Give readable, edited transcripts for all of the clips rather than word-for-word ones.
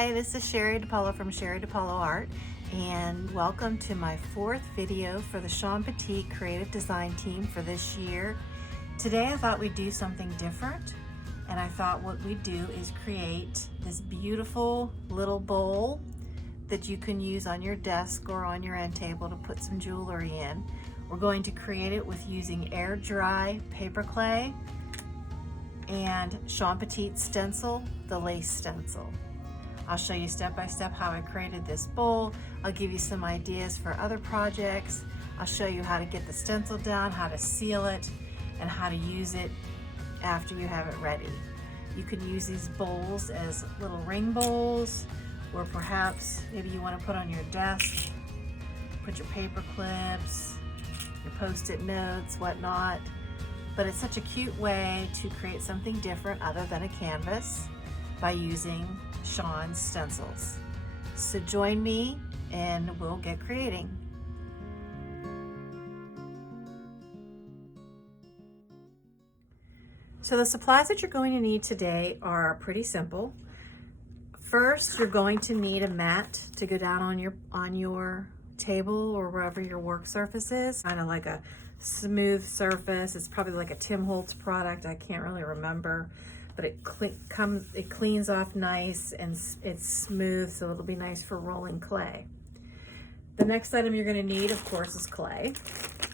Hi, this is Sherry DiPaolo from Sherry DiPaolo Art, and welcome to my 4th video for the Shawn Petite creative design team for this year. Today I thought we'd do something different, and I thought what we'd do is create this beautiful little bowl that you can use on your desk or on your end table to put some jewelry in. We're going to create it with using air dry paper clay and Shawn Petite stencil, the lace stencil. I'll show you step by step how I created this bowl. I'll give you some ideas for other projects. I'll show you how to get the stencil down, how to seal it, and how to use it after you have it ready. You can use these bowls as little ring bowls, or perhaps maybe you want to put on your desk, put your paper clips, your post-it notes, whatnot. But it's such a cute way to create something different other than a canvas by using Shawn's stencils. So join me and we'll get creating. So the supplies that you're going to need today are pretty simple. First, you're going to need a mat to go down on your table or wherever your work surface is. Kind of like a smooth surface. It's probably like a Tim Holtz product. I can't really remember, but it cleans off nice and it's smooth, so it'll be nice for rolling clay. The next item you're going to need, of course, is clay.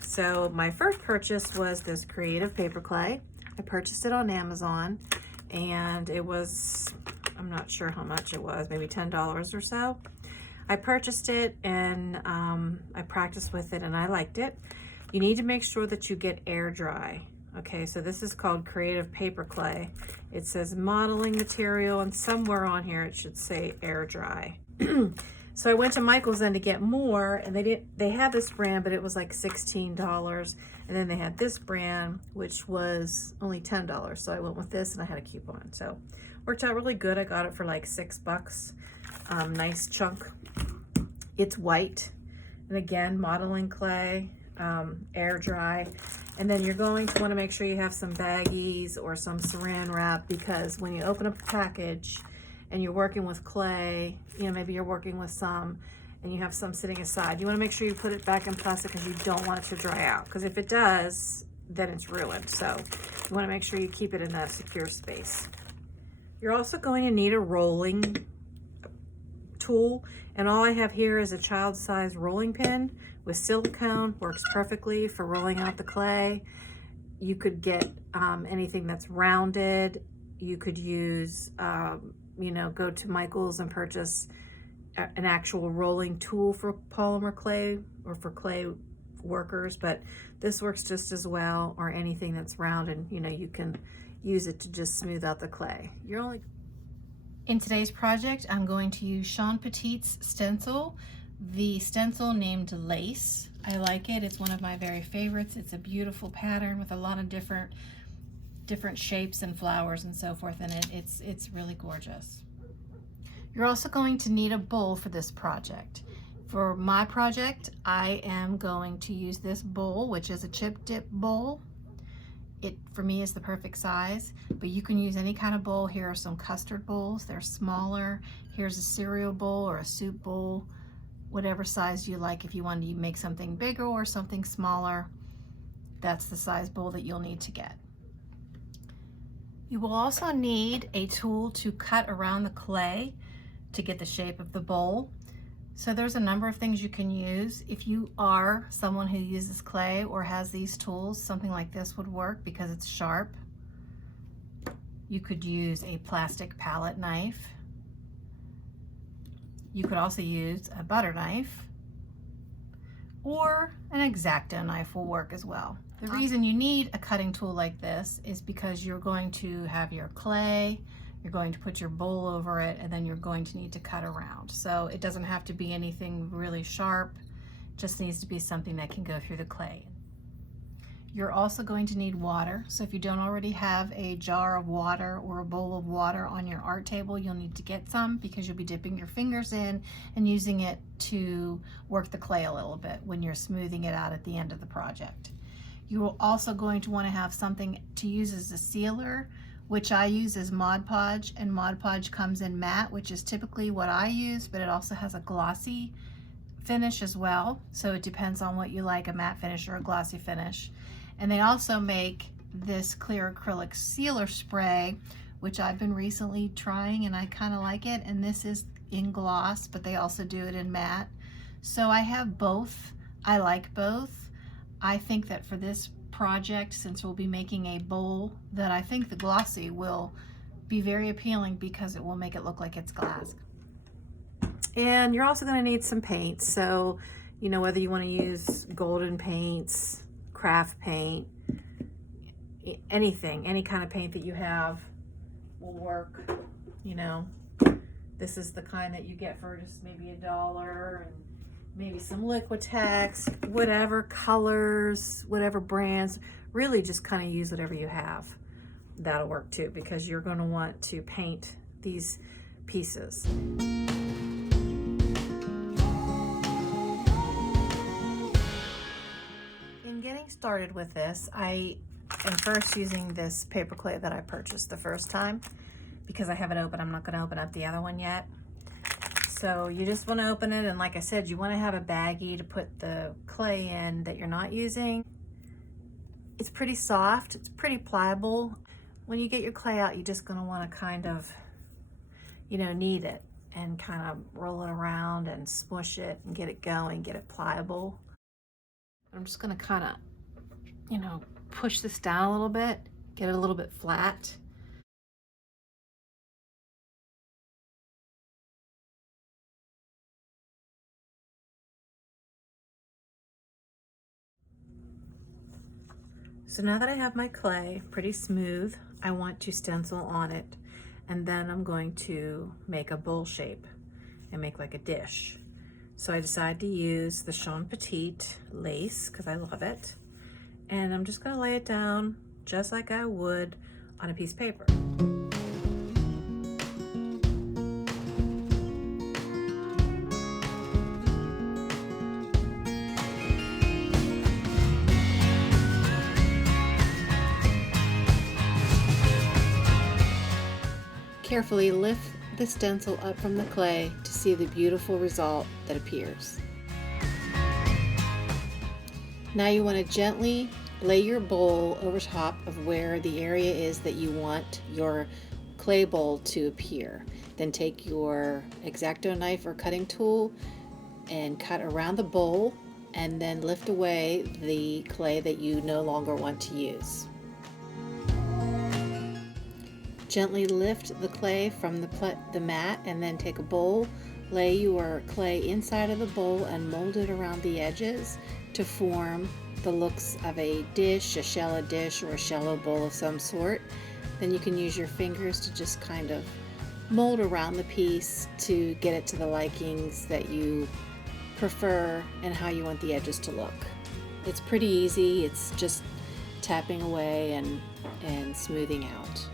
So my first purchase was this creative paper clay. I purchased it on Amazon, and it was, I'm not sure how much it was, maybe $10 or so. I purchased it and I practiced with it and I liked it. You need to make sure that you get air dry. Okay, so this is called creative paper clay. It says modeling material, and somewhere on here it should say air dry. So I went to Michael's then to get more, and they had this brand, but it was like $16. And then they had this brand, which was only $10. So I went with this and I had a coupon. So worked out really good. I got it for like $6. Nice chunk. It's white. And again, modeling clay, air dry. And then you're going to want to make sure you have some baggies or some saran wrap, because when you open up a package and you're working with clay, you know, maybe you're working with some and you have some sitting aside, you want to make sure you put it back in plastic because you don't want it to dry out, because if it does, then it's ruined. So you want to make sure you keep it in a secure space. You're also going to need a rolling tool, and all I have here is a child-sized rolling pin with silicone. Works perfectly for rolling out the clay. You could get anything that's rounded. You could use, you know, go to Michael's and purchase an actual rolling tool for polymer clay or for clay workers, but this works just as well, or anything that's round, and you know, you can use it to just smooth out the clay. In today's project, I'm going to use Shawn Petite's stencil, the stencil named Lace. I like it. It's one of my very favorites. It's a beautiful pattern with a lot of different shapes and flowers and so forth in it. It's really gorgeous. You're also going to need a bowl for this project. For my project, I am going to use this bowl, which is a chip dip bowl. It, for me, is the perfect size, but you can use any kind of bowl. Here are some custard bowls. They're smaller. Here's a cereal bowl or a soup bowl, whatever size you like. If you want to make something bigger or something smaller, that's the size bowl that you'll need to get. You will also need a tool to cut around the clay to get the shape of the bowl. So there's a number of things you can use. If you are someone who uses clay or has these tools, something like this would work because it's sharp. You could use a plastic palette knife. You could also use a butter knife, or an X-Acto knife will work as well. The reason you need a cutting tool like this is because you're going to have your clay, you're going to put your bowl over it, and then you're going to need to cut around. So it doesn't have to be anything really sharp, it just needs to be something that can go through the clay. You're also going to need water. So if you don't already have a jar of water or a bowl of water on your art table, you'll need to get some, because you'll be dipping your fingers in and using it to work the clay a little bit when you're smoothing it out at the end of the project. You are also going to want to have something to use as a sealer which I use is Mod Podge, and Mod Podge comes in matte, which is typically what I use, but it also has a glossy finish as well. So it depends on what you like, a matte finish or a glossy finish. And they also make this clear acrylic sealer spray, which I've been recently trying and I kind of like it. And this is in gloss, but they also do it in matte. So I have both. I like both. I think that for this project, since we'll be making a bowl, that I think the glossy will be very appealing because it will make it look like it's glass. And you're also going to need some paint. So, you know, whether you want to use golden paints, craft paint, anything, any kind of paint that you have will work. You know, this is the kind that you get for just maybe $1, and maybe some Liquitex, whatever colors, whatever brands. Really just kind of use whatever you have. That'll work too, because you're going to want to paint these pieces. In getting started with this, I am first using this paper clay that I purchased the first time. Because I have it open, I'm not going to open up the other one yet. So you just want to open it, and like I said, you want to have a baggie to put the clay in that you're not using. It's pretty soft, it's pretty pliable. When you get your clay out, you're just going to want to kind of, you know, knead it and kind of roll it around and smush it and get it going, get it pliable. I'm just going to kind of, you know, push this down a little bit, get it a little bit flat. So now that I have my clay pretty smooth, I want to stencil on it, and then I'm going to make a bowl shape and make like a dish. So I decided to use the Shawn Petite lace because I love it, and I'm just going to lay it down just like I would on a piece of paper. Carefully lift the stencil up from the clay to see the beautiful result that appears. Now you want to gently lay your bowl over top of where the area is that you want your clay bowl to appear. Then take your X-Acto knife or cutting tool and cut around the bowl, and then lift away the clay that you no longer want to use. Gently lift the clay from the mat, and then take a bowl, lay your clay inside of the bowl and mold it around the edges to form the looks of a dish, a shallow dish, or a shallow bowl of some sort. Then you can use your fingers to just kind of mold around the piece to get it to the likings that you prefer and how you want the edges to look. It's pretty easy. It's just tapping away and smoothing out.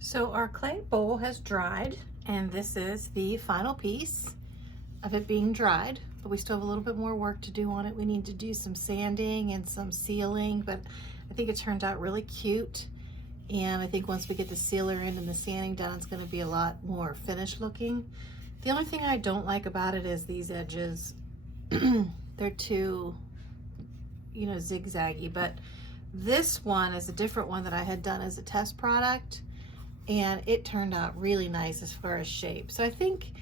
So our clay bowl has dried, and this is the final piece of it being dried, but we still have a little bit more work to do on it. We need to do some sanding and some sealing, but I think it turned out really cute. And I think once we get the sealer in and the sanding done, it's going to be a lot more finished looking. The only thing I don't like about it is these edges. They're too, you know, zigzaggy, but this one is a different one that I had done as a test product, and it turned out really nice as far as shape. So I think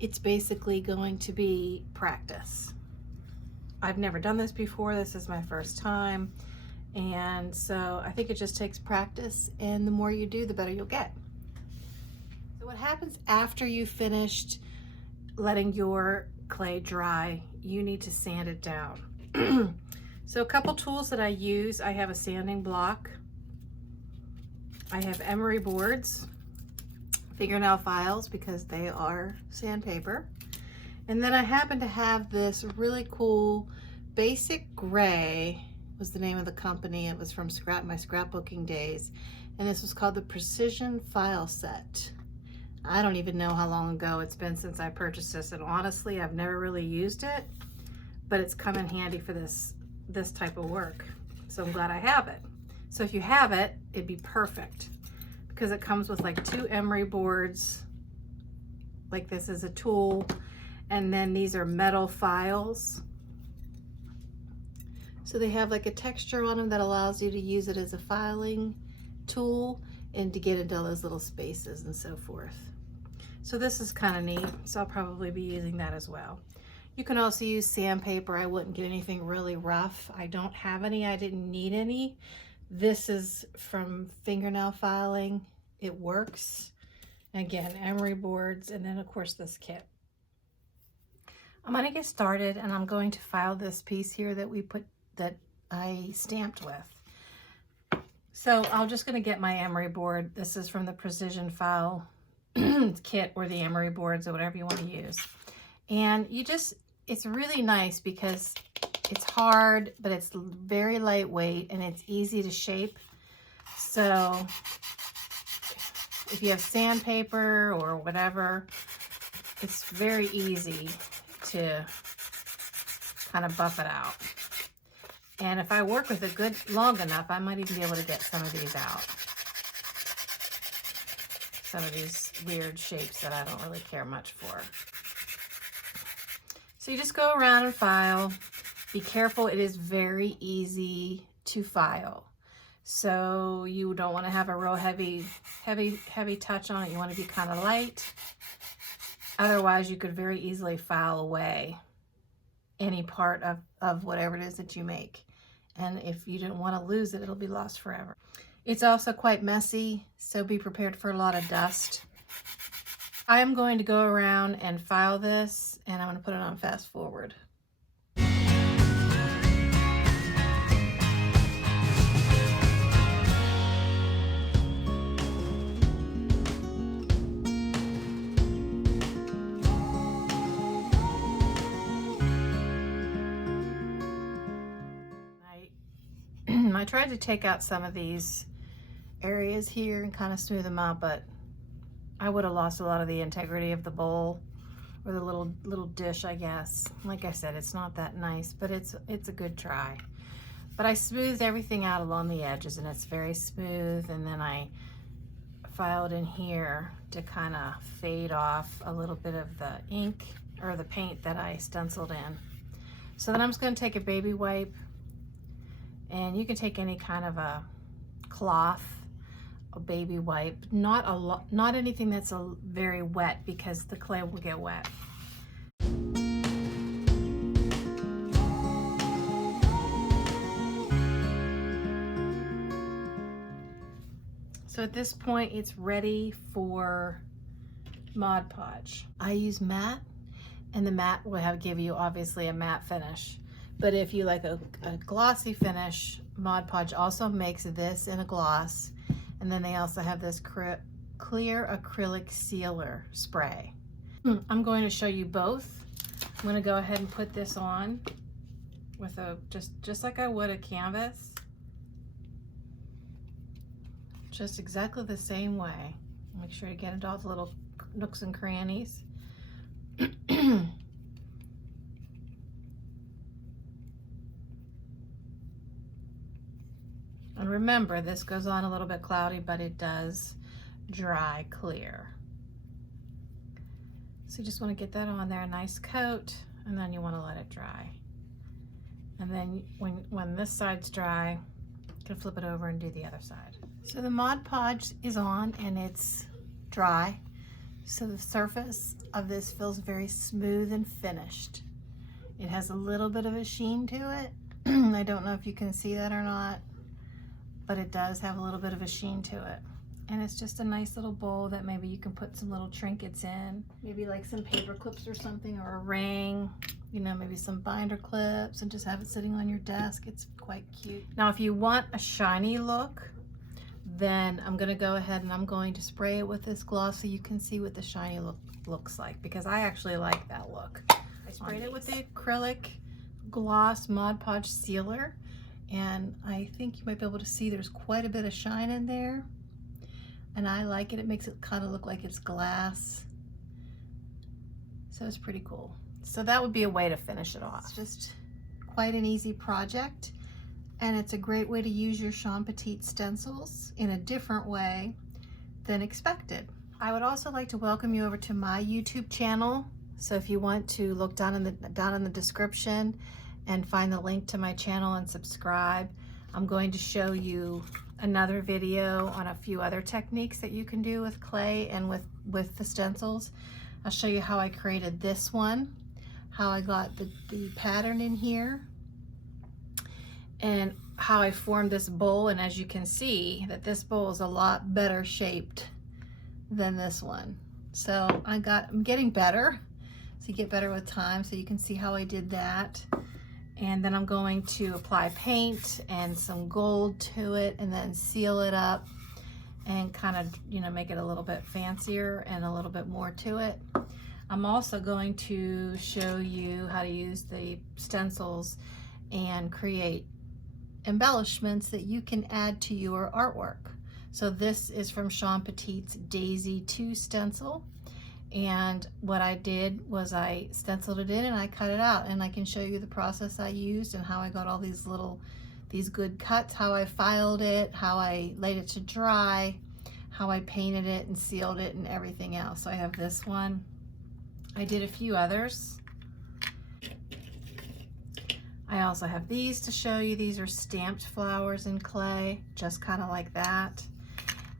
it's basically going to be practice. I've never done this before. This is my first time. And so I think it just takes practice, and the more you do, the better you'll get. So what happens after you've finished letting your clay dry, you need to sand it down. So a couple tools that I use, I have a sanding block. I have emery boards, fingernail files because they are sandpaper. And then I happen to have this really cool basic gray was the name of the company. It was from my scrapbooking days. And this was called the Precision File Set. I don't even know how long ago it's been since I purchased this, and honestly, I've never really used it, but it's come in handy for this type of work. So I'm glad I have it. So if you have it, it'd be perfect because it comes with like 2 emery boards, like this is a tool, and then these are metal files. So they have like a texture on them that allows you to use it as a filing tool and to get into all those little spaces and so forth. So this is kind of neat, so I'll probably be using that as well. You can also use sandpaper. I wouldn't get anything really rough. I don't have any, I didn't need any. This is from fingernail filing. It works. Again, emery boards, and then of course this kit. I'm gonna get started and I'm going to file this piece here that I stamped with. So I'm just gonna get my emery board. This is from the Precision File kit, or the emery boards, or whatever you want to use. And it's really nice because it's hard, but it's very lightweight and it's easy to shape. So if you have sandpaper or whatever, it's very easy to kind of buff it out. And if I work with it long enough, I might even be able to get some of these out. Some of these weird shapes that I don't really care much for. So you just go around and file. Be careful, it is very easy to file. So you don't want to have a real heavy touch on it. You want to be kind of light. Otherwise, you could very easily file away any part of whatever it is that you make. And if you didn't want to lose it, it'll be lost forever. It's also quite messy, so be prepared for a lot of dust. I am going to go around and file this, and I'm going to put it on fast forward. I tried to take out some of these areas here and kind of smooth them out, but I would have lost a lot of the integrity of the bowl, or the little dish, I guess. Like I said, it's not that nice, but it's a good try. But I smoothed everything out along the edges, and it's very smooth. And then I filed in here to kind of fade off a little bit of the ink or the paint that I stenciled in. So then I'm just going to take a baby wipe, and you can take any kind of a cloth, a baby wipe, not anything that's very wet, because the clay will get wet. So at this point, it's ready for Mod Podge. I use matte, and the matte will give you obviously a matte finish. But if you like a glossy finish, Mod Podge also makes this in a gloss. And then they also have this clear acrylic sealer spray. I'm going to show you both. I'm going to go ahead and put this on with just like I would a canvas. Just exactly the same way. Make sure to get into all the little nooks and crannies. And remember, this goes on a little bit cloudy, but it does dry clear. So you just want to get that on there, a nice coat, and then you want to let it dry. And then when this side's dry, you can flip it over and do the other side. So the Mod Podge is on and it's dry. So the surface of this feels very smooth and finished. It has a little bit of a sheen to it. I don't know if you can see that or not, but it does have a little bit of a sheen to it. And it's just a nice little bowl that maybe you can put some little trinkets in, maybe like some paper clips or something, or a ring, you know, maybe some binder clips, and just have it sitting on your desk. It's quite cute. Now, if you want a shiny look, then I'm gonna go ahead and I'm going to spray it with this gloss so you can see what the shiny look looks like, because I actually like that look. I sprayed it with the acrylic gloss Mod Podge sealer, And I think you might be able to see there's quite a bit of shine in there. And I like it. It makes it kind of look like it's glass. So it's pretty cool. So that would be a way to finish it off. It's just quite an easy project. And it's a great way to use your Shawn Petite stencils in a different way than expected. I would also like to welcome you over to my YouTube channel. So if you want to look down in the description and find the link to my channel and subscribe, I'm going to show you another video on a few other techniques that you can do with clay and with the stencils. I'll show you how I created this one, how I got the pattern in here, and how I formed this bowl. And as you can see, that this bowl is a lot better shaped than this one. So I'm getting better. So you get better with time. So you can see how I did that. And then I'm going to apply paint and some gold to it and then seal it up and kind of, you know, make it a little bit fancier and a little bit more to it. I'm also going to show you how to use the stencils and create embellishments that you can add to your artwork. So this is from Shawn Petite's Daisy 2 stencil. And what I did was I stenciled it in and I cut it out, and I can show you the process I used and how I got all these good cuts, how I filed it, how I laid it to dry, how I painted it and sealed it and everything else. So I have this one. I did a few others. I also have these to show you. These are stamped flowers in clay, just kind of like that.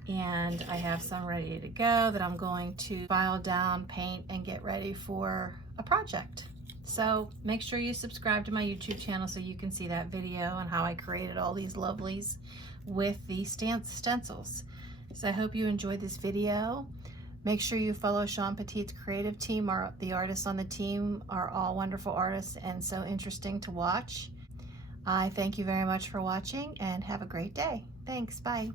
And I have some ready to go that I'm going to file down, paint, and get ready for a project. So make sure you subscribe to my YouTube channel so you can see that video and how I created all these lovelies with these stencils. So I hope you enjoyed this video. Make sure you follow Shawn Petite's creative team. The artists on the team are all wonderful artists and so interesting to watch. I thank you very much for watching and have a great day. Thanks, bye.